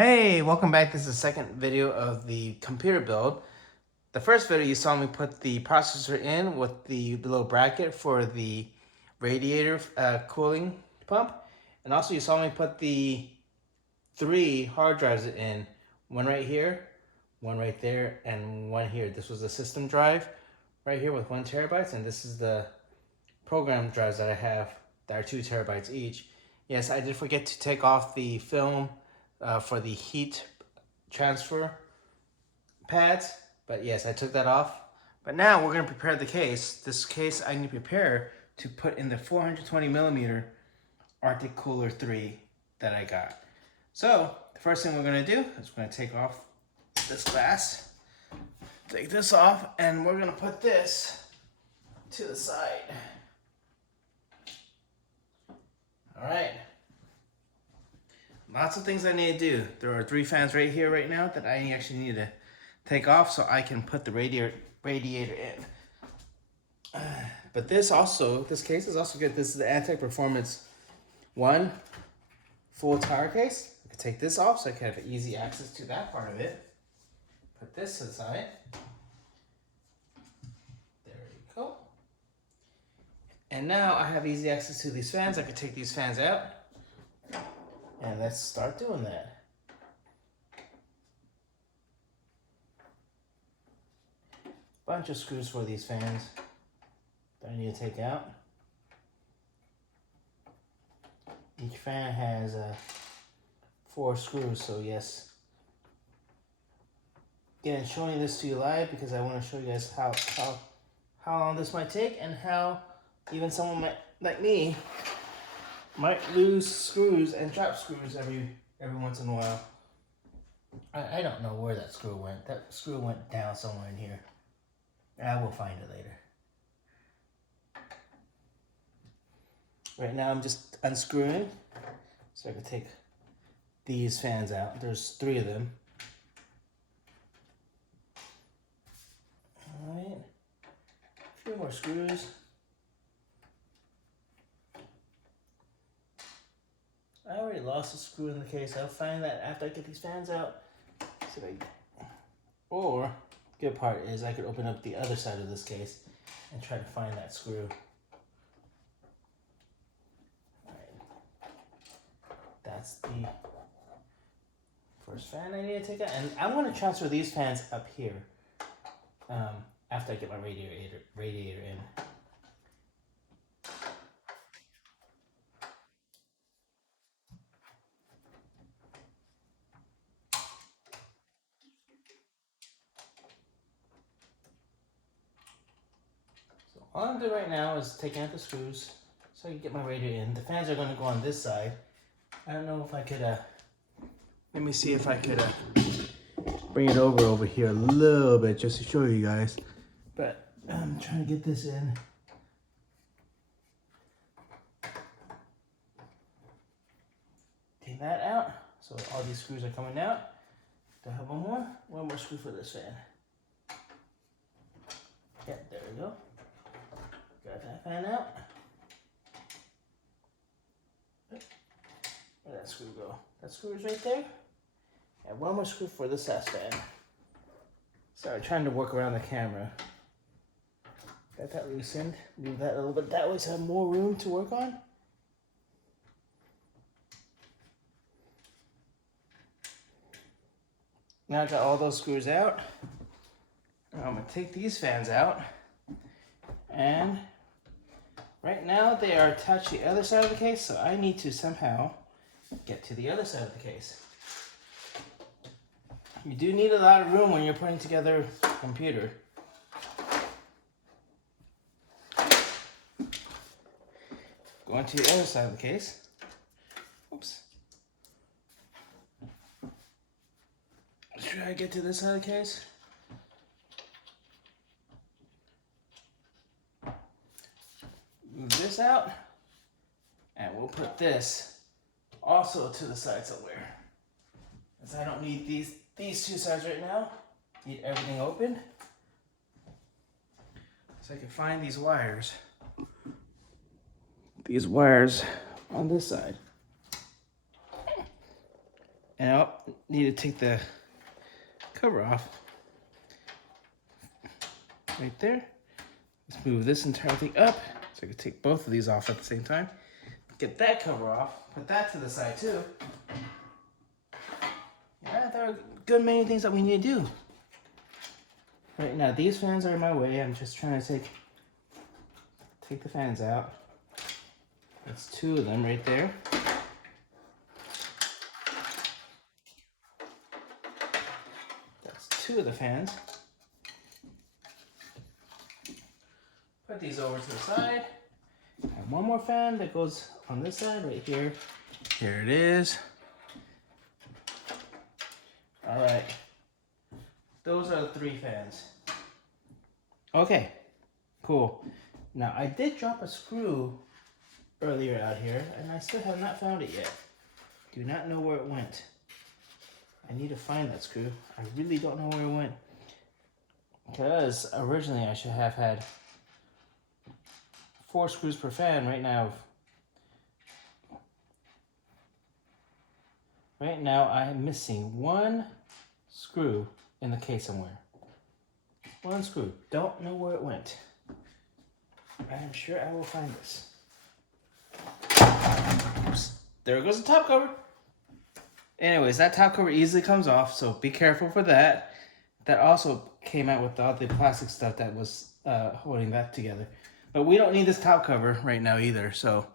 Hey, welcome back. This is the second video of the computer build. The first video you saw me put the processor in with the little bracket for the radiator cooling pump. And also you saw me put the 3 hard drives in. One right here, one right there, and one here. This was the system drive right here with 1 terabyte, and this is the program drives that I have that are 2 terabytes each. Yes, I did forget to take off the film for the heat transfer pads, but yes, I took that off. But now we're going to prepare the case. This case I need to prepare to put in the 420 millimeter Artic Cooler 3 that I got. So the first thing we're going to do is we're going to take off this glass, take this off, and we're going to put this to the side. All right. Lots of things I need to do. There are 3 fans right here right now that I actually need to take off so I can put the radiator in. But this case is also good. This is the Antec Performance 1 full tower case. I can take this off so I can have easy access to that part of it. Put this aside. There you go. And now I have easy access to these fans. I can take these fans out. And let's start doing that. Bunch of screws for these fans that I need to take out. Each fan has 4 screws, so yes. Again, showing this to you live because I want to show you guys how long this might take and how even someone like me might lose screws and drop screws every once in a while. I don't know where that screw went. That screw went down somewhere in here. I will find it later. Right now I'm just unscrewing so I can take these fans out. There's 3 of them. All right, a few more screws. I already lost a screw in the case. I'll find that after I get these fans out. Or, good part is I could open up the other side of this case and try to find that screw. Alright. That's the first fan I need to take out. And I'm going to transfer these fans up here after I get my radiator in. All I'm doing right now is taking out the screws so I can get my radiator in. The fans are going to go on this side. I don't know if I could, let me see if I could bring it over here a little bit just to show you guys. But I'm trying to get this in. Take that out. So all these screws are coming out. Do I have one more screw for this fan. Yeah, there we go. Got that fan out. Where'd that screw go? That screw is right there. And one more screw for this last fan. Sorry, trying to work around the camera. Got that loosened. Move that a little bit that way so I have more room to work on. Now I got all those screws out. Now I'm going to take these fans out. And right now they are attached to the other side of the case, so I need to somehow get to the other side of the case. You do need a lot of room when you're putting together a computer. Going to the other side of the case. Oops. Should I get to this side of the case? Move this out, and we'll put this also to the side somewhere. As I don't need these 2 sides right now. Need everything open. So I can find these wires. These wires on this side. And I'll need to take the cover off. Right there. Let's move this entire thing up so I can take both of these off at the same time. Get that cover off, put that to the side too. Yeah, there are good many things that we need to do. Right now, these fans are in my way. I'm just trying to take the fans out. That's 2 of them right there. That's 2 of the fans. Put these over to the side. And one more fan that goes on this side right here. Here it is. All right. Those are the 3 fans. Okay, cool. Now I did drop a screw earlier out here and I still have not found it yet. Do not know where it went. I need to find that screw. I really don't know where it went. Because originally I should have had 4 screws per fan. Right now I'm missing 1 screw in the case somewhere. 1 screw. Don't know where it went. I'm sure I will find this. Oops. There goes the top cover. Anyways, that top cover easily comes off, so be careful for that. That also came out with all the plastic stuff that was holding that together. But we don't need this top cover right now either, so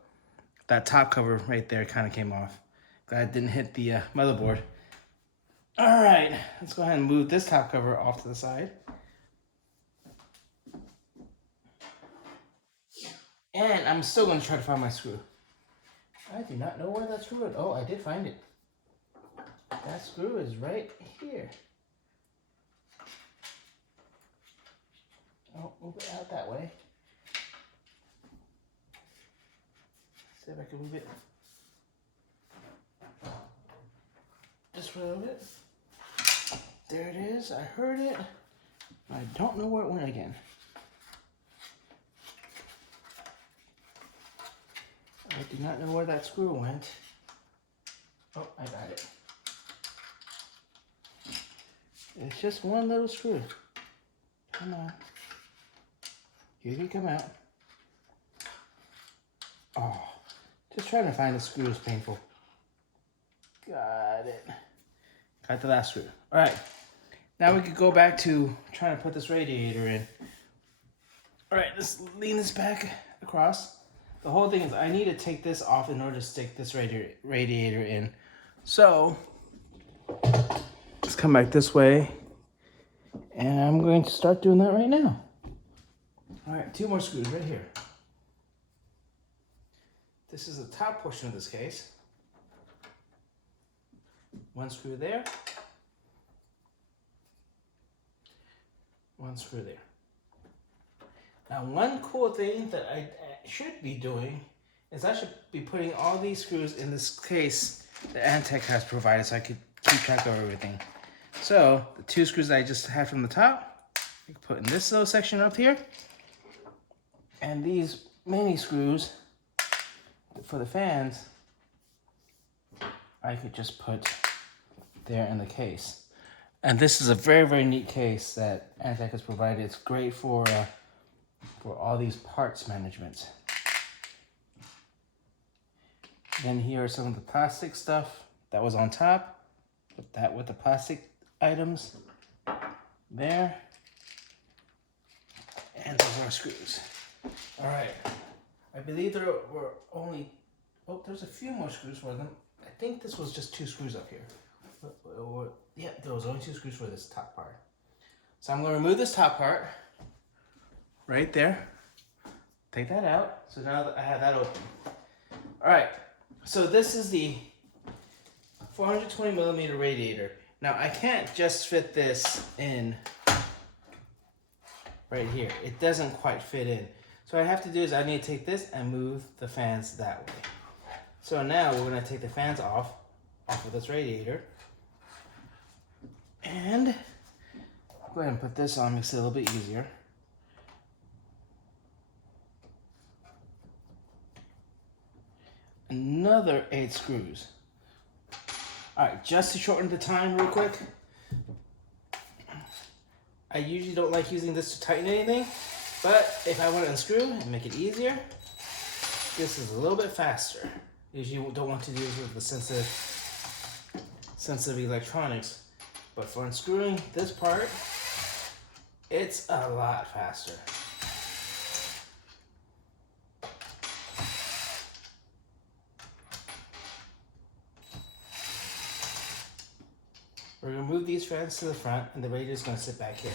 that top cover right there kind of came off. Glad it didn't hit the motherboard. All right, let's go ahead and move this top cover off to the side. And I'm still going to try to find my screw. I do not know where that screw is. Oh, I did find it. That screw is right here. Oh, move it out that way. See if I can move it just a little bit. There it is. I heard it. I don't know where it went again. I do not know where that screw went. Oh, I got it. It's just one little screw. Come on. You can come out. Oh, just trying to find the screw is painful. Got it. Got the last screw. All right. Now we could go back to trying to put this radiator in. All right, let's lean this back across. The whole thing is I need to take this off in order to stick this radiator in. So let's come back this way. And I'm going to start doing that right now. All right, 2 more screws right here. This is the top portion of this case. 1 screw there. 1 screw there. Now, one cool thing that I should be doing is I should be putting all these screws in this case that Antec has provided so I could keep track of everything. So, the 2 screws that I just had from the top, I can put in this little section up here. And these mini screws for the fans, I could just put there in the case. And this is a very, very neat case that Antec has provided. It's great for all these parts management. Then here are some of the plastic stuff that was on top. Put that with the plastic items there. And those are screws. All right. I believe there were only, oh, there's a few more screws for them. I think this was just 2 screws up here. Yeah, there was only 2 screws for this top part. So I'm going to remove this top part right there. Take that out. So now that I have that open. All right. So this is the 420 millimeter radiator. Now I can't just fit this in right here. It doesn't quite fit in. So what I have to do is I need to take this and move the fans that way. So now we're going to take the fans off of this radiator. And go ahead and put this on, makes it a little bit easier. Another 8 screws. All right, just to shorten the time real quick. I usually don't like using this to tighten anything, but if I want to unscrew and make it easier, this is a little bit faster. Usually you don't want to do this with the sensitive electronics, but for unscrewing this part, it's a lot faster. We're going to move these fans to the front, and the radiator is going to sit back here.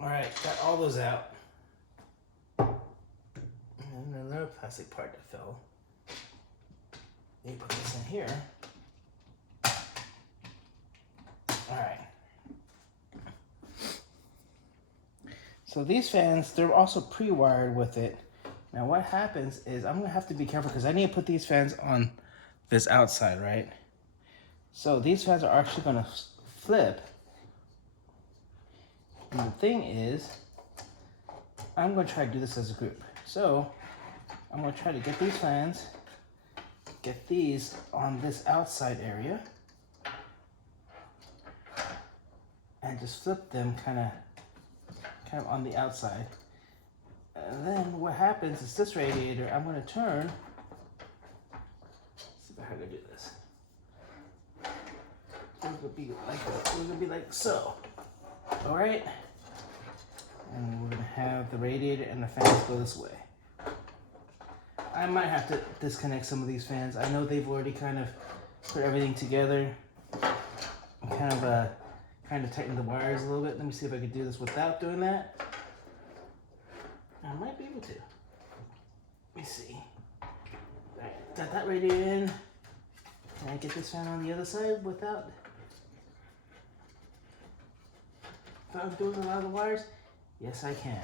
All right, got all those out. And another plastic part that fell. Let me put this in here. All right. So these fans, they're also pre-wired with it. Now what happens is I'm gonna have to be careful because I need to put these fans on this outside, right? So these fans are actually gonna flip. And the thing is, I'm gonna try to do this as a group. So I'm gonna try to get these fans, get these on this outside area, and just flip them kind of on the outside. And then what happens is this radiator, I'm going to turn. Let's see if I can do this. We're going to be like so. All right. And we're going to have the radiator and the fans go this way. I might have to disconnect some of these fans. I know they've already kind of put everything together. I'm kind of tighten the wires a little bit. Let me see if I can do this without doing that. I might be able to. Let me see. All right, got that radiator in. Can I get this fan on the other side without doing a lot of the wires? Yes, I can.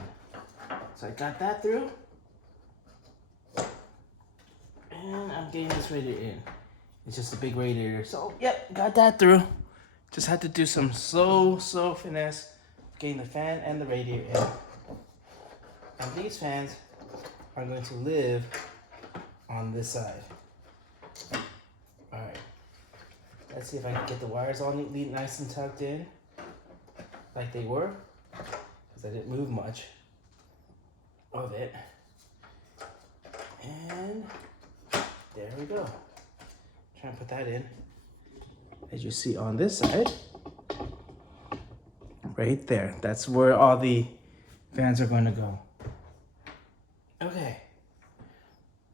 So I got that through. And I'm getting this radiator in. It's just a big radiator. So, yep, got that through. Just had to do some slow finesse, getting the fan and the radiator in. And these fans are going to live on this side. All right. Let's see if I can get the wires all neatly nice and tucked in, like they were, because I didn't move much of it. And there we go. Try and put that in. As you see on this side, right there. That's where all the fans are going to go. Okay.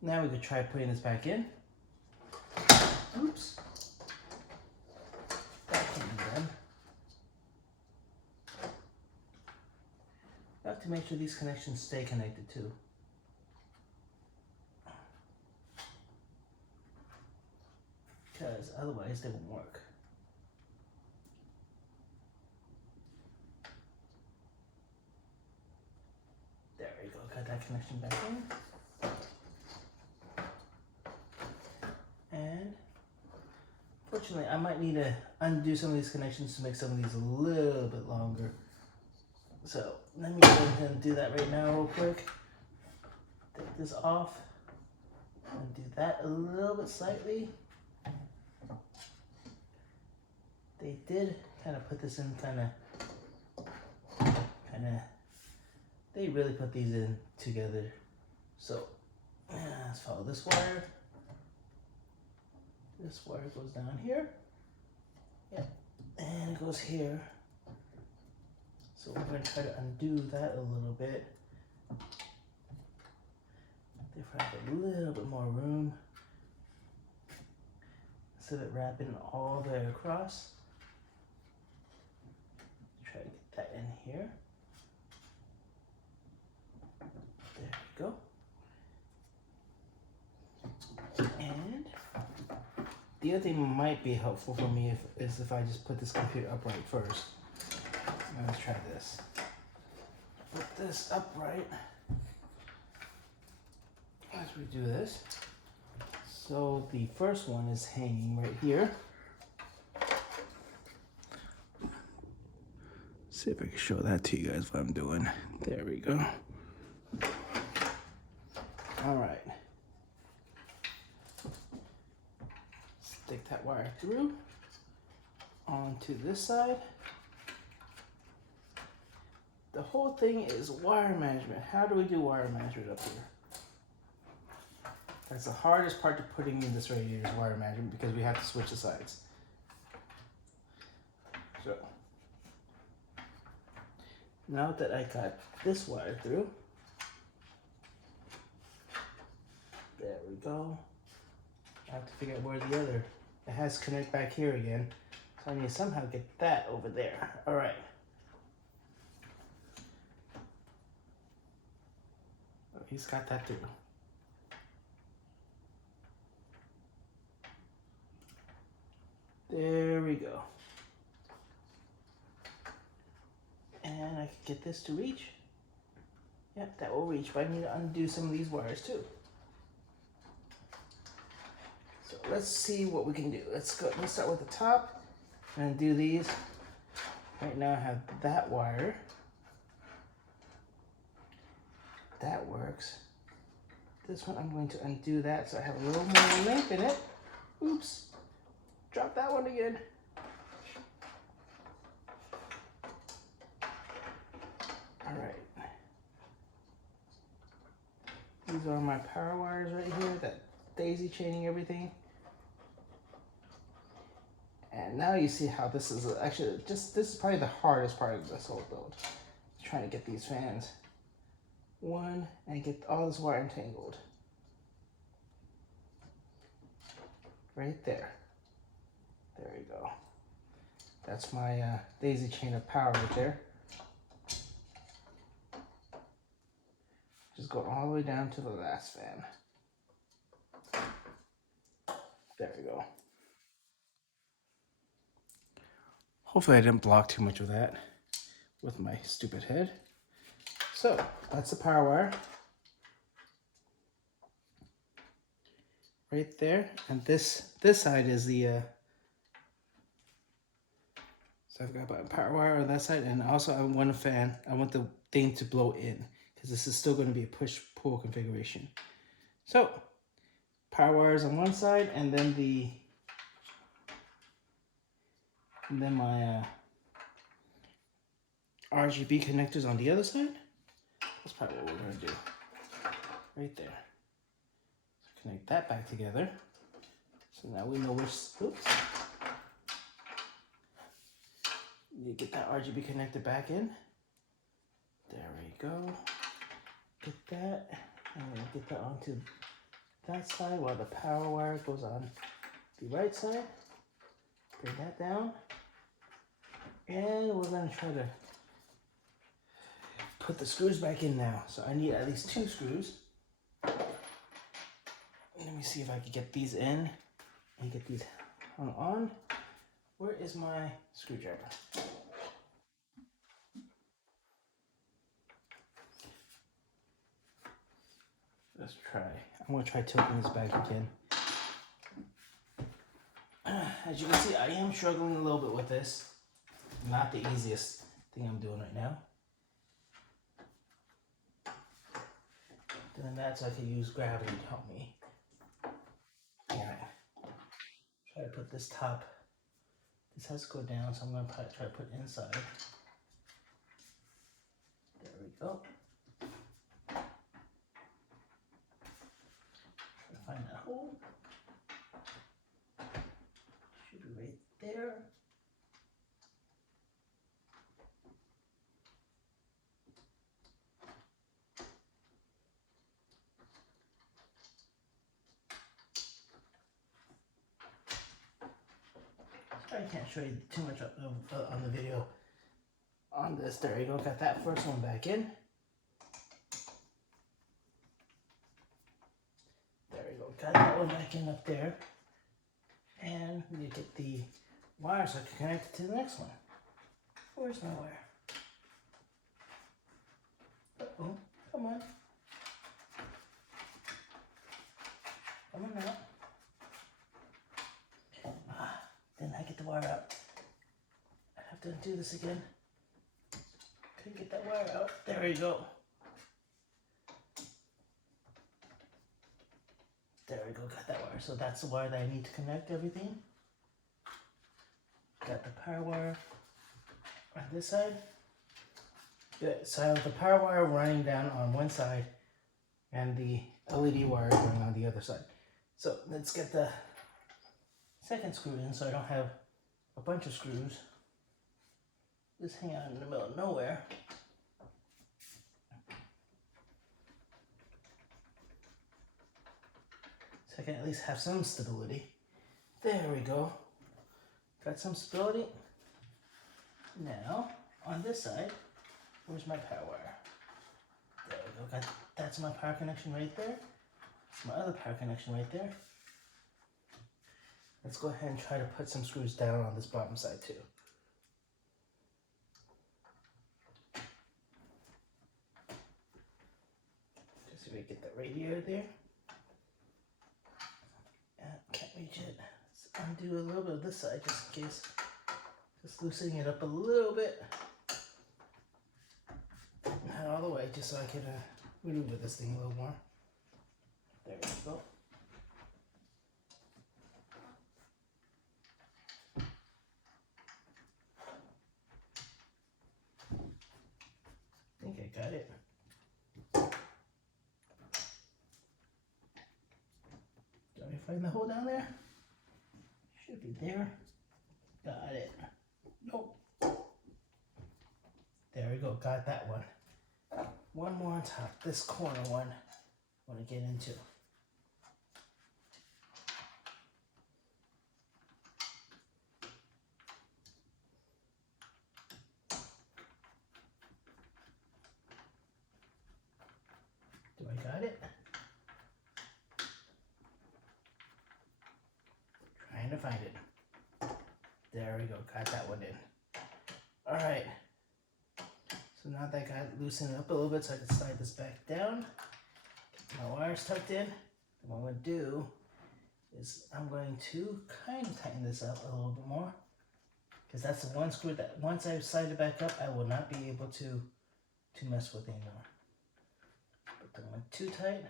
Now we could try putting this back in. Oops. That can be done. I have to make sure these connections stay connected too. Because otherwise they won't work. There we go, got that connection back in. And fortunately, I might need to undo some of these connections to make some of these a little bit longer. So let me go ahead and do that right now real quick. Take this off and do that a little bit slightly. They did kind of put this in they really put these in together. So let's follow this wire. This wire goes down here. Yep, and it goes here. So we're going to try to undo that a little bit. If I have a little bit more room, instead of wrapping all the way across. Try to get that in here. There we go. And the other thing might be helpful for me is if I just put this computer upright first. Let's try this. Put this upright as we do this. So the first one is hanging right here. See if I can show that to you guys what I'm doing. There we go. All right. Stick that wire through onto this side. The whole thing is wire management. How do we do wire management up here? That's the hardest part to putting in this radiator is wire management because we have to switch the sides. So now that I got this wire through, there we go. I have to figure out where the other, it has to connect back here again. So I need to somehow get that over there. All right. Oh, he's got that through. There we go. And I can get this to reach. Yep, that will reach, but I need to undo some of these wires too. So let's see what we can do. Let's start with the top and do these. Right now I have that wire. That works. This one I'm going to undo that so I have a little more length in it. Oops. Drop that one again. All right. These are my power wires right here that daisy chaining everything. And now you see how this is actually this is probably the hardest part of this whole build. Trying to get these fans one and get all this wire entangled. Right there. There you go. That's my daisy chain of power right there. Just go all the way down to the last fan. There we go. Hopefully I didn't block too much of that with my stupid head. So that's the power wire. Right there. And this side is the so I've got my power wire on that side, and also I want a fan. I want the thing to blow in because this is still going to be a push-pull configuration. So power wires on one side, and then my RGB connectors on the other side. That's probably what we're going to do. Right there. So connect that back together. So now we know which. Oops. You get that RGB connector back in. There we go. Get that. And then get that onto that side while the power wire goes on the right side. Bring that down. And we're going to try to put the screws back in now. So I need at least 2 screws. Let me see if I can get these in and get these hung on. Where is my screwdriver? Let's try. I'm going to try tilting this back again. As you can see, I am struggling a little bit with this. Not the easiest thing I'm doing right now. Doing that so I can use gravity to help me. Alright. Try to put this top. This has to go down, so I'm going to try to put it inside. There we go. Try to find that hole. Should be right there. I can't show you too much on the video on this. There you go. Got that first one back in. There we go. Got that one back in up there. And we need to get the wire so I can connect it to the next one. Where's my wire? Uh-oh. Come on. Come on now. Then I get the wire out. I have to undo this again. Try to get that wire out. There you go. There we go, got that wire. So that's the wire that I need to connect everything. Got the power wire on this side. Good, so I have the power wire running down on one side and the LED wire going on the other side. So let's get the second screw in so I don't have a bunch of screws just hang out in the middle of nowhere. So I can at least have some stability. There we go. Got some stability. Now, on this side, where's my power wire? There we go. That's my power connection right there. That's my other power connection right there. Let's go ahead and try to put some screws down on this bottom side too. Just so we get that radiator there. Can't reach it. Let's undo a little bit of this side just in case. Just loosening it up a little bit. Not all the way, just so I can maneuver this thing a little more. There we go. I think I got it. Let me find the hole down there. Should be there. Got it. Nope. There we go. Got that one. One more on top. This corner one I want to get into. Do I got it? Trying to find it. There we go. Got that one in. All right. So now that I got it loosened up a little bit so I can slide this back down. Get my wires tucked in. And what I'm going to do is I'm going to kind of tighten this up a little bit more. Because that's the one screw that once I slide it back up, I will not be able to mess with anymore. Put them in too tight.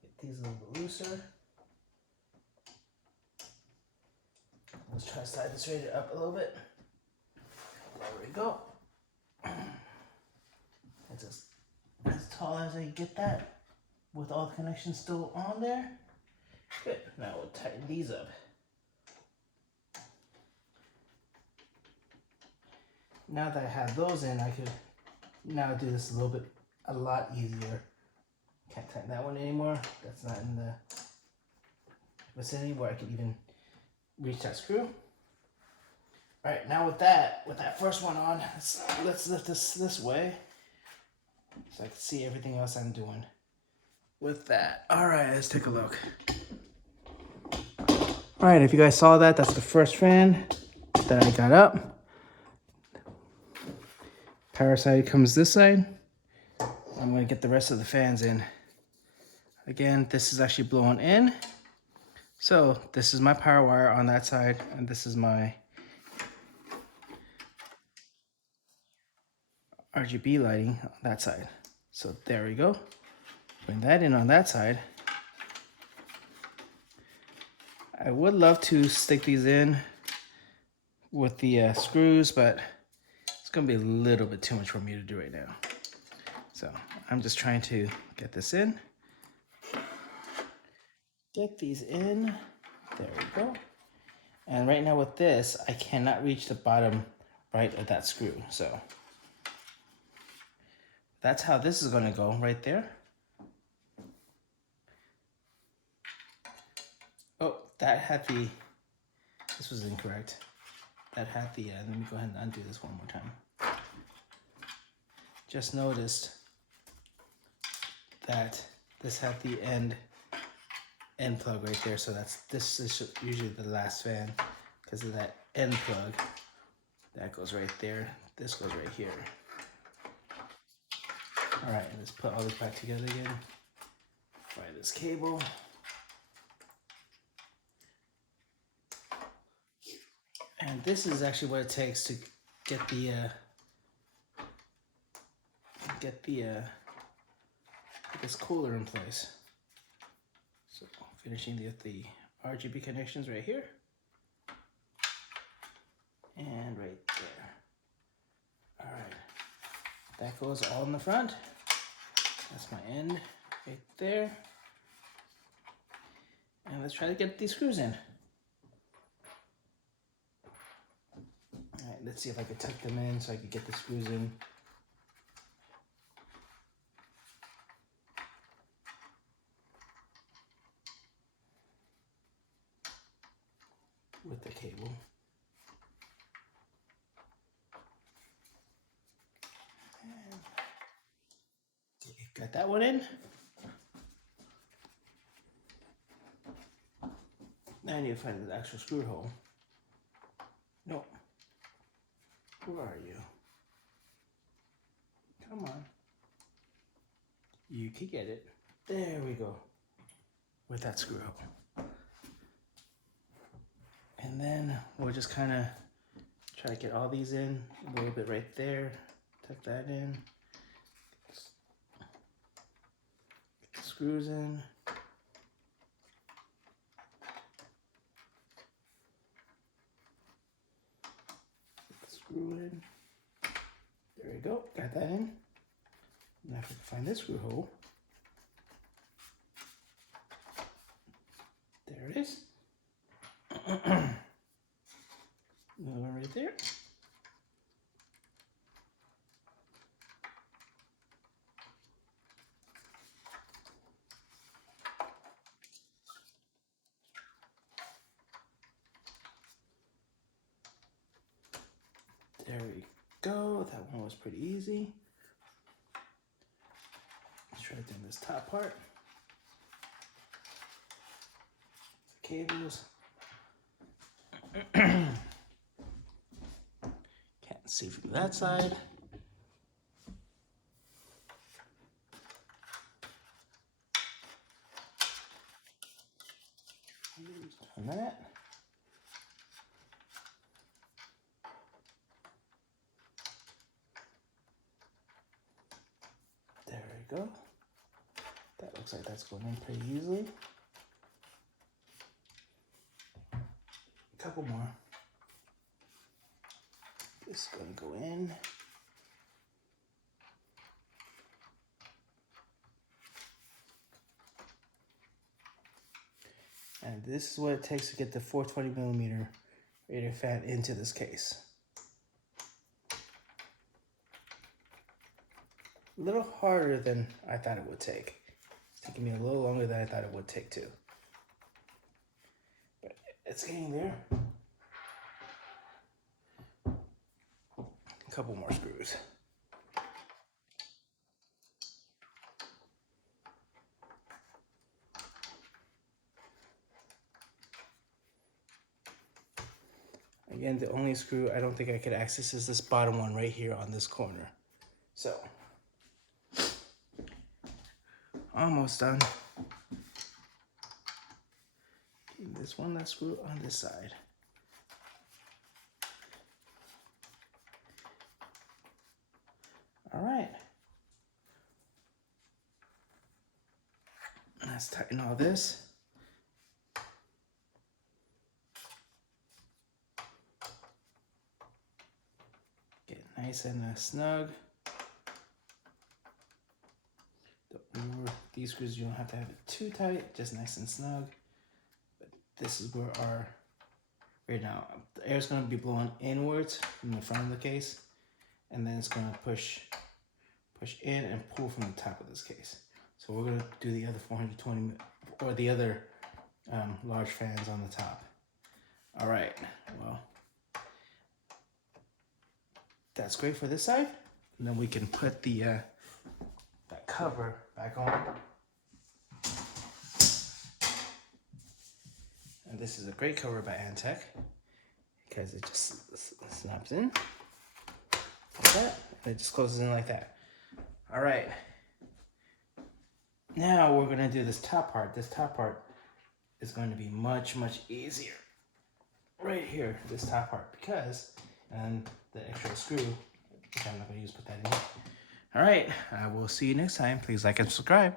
Get these a little bit looser. Let's try to slide this radiator up a little bit. There we go. It's as tall as I get that with all the connections still on there. Good. Now we'll tighten these up. Now that I have those in, I could now do this a lot easier. Can't tighten that one anymore. That's not in the vicinity where I could even reach that screw. All right, now with that first one on, let's lift this way so I can see everything else I'm doing with that. All right, let's take a look. All right, if you guys saw that, that's the first fan that I got up. Power side comes this side. I'm gonna get the rest of the fans in. Again, this is actually blowing in. So this is my power wire on that side, and this is my RGB lighting on that side. So there we go. Bring that in on that side. I would love to stick these in with the screws, but it's gonna be a little bit too much for me to do right now. So I'm just trying to get this in. Get these in. There we go. And right now with this, I cannot reach the bottom right of that screw. So that's how this is going to go right there. Oh, that had the, this was incorrect. That had the, let me go ahead and undo this one more time. Just noticed that this had the end plug right there. So this is usually the last fan because of that end plug. That goes right there. This goes right here. All right, let's put all this back together again. Fry this cable. And this is actually what it takes to get the get the this cooler in place. So finishing the RGB connections right here and right there. All right, that goes all in the front. That's my end right there. And let's try to get these screws in. All right, let's see if I can tuck them in so I can get the screws in. With the cable. And got that one in. Now I need to find the actual screw hole. No. Where are you? Come on. You can get it. There we go. With that screw hole. And then we'll just kind of try to get all these in. A little bit right there. Tuck that in. Get the screws in. Screw in. There we go. Got that in. Now if we can find this screw hole. There it is. Another one right there. There we go. That one was pretty easy. Let's try doing this top part. The cables. Can't see from that side. On that. There we go. That looks like that's going in pretty easily. A couple more. This is going to go in. And this is what it takes to get the 420mm radiator fan into this case. A little harder than I thought it would take. It's taking me a little longer than I thought it would take too. But it's getting there. A couple more screws. Again, the only screw I don't think I could access is this bottom one right here on this corner. So, almost done. This one last screw on this side. All right. Let's tighten all this. Get nice and snug. These screws, you don't have to have it too tight, just nice and snug. But this is where our, right now, the air is going to be blowing inwards from the front of the case, and then it's going to push in and pull from the top of this case. So we're going to do the other 420, or the other large fans on the top. All right, well, that's great for this side. And then we can put the that cover back on. And this is a great cover by Antec because it just snaps in like that, and it just closes in like that. All right. Now we're gonna do this top part. This top part is going to be much, much easier. Right here, this top part, because, and the extra screw, which I'm not gonna use, put that in. All right, I will see you next time. Please like and subscribe.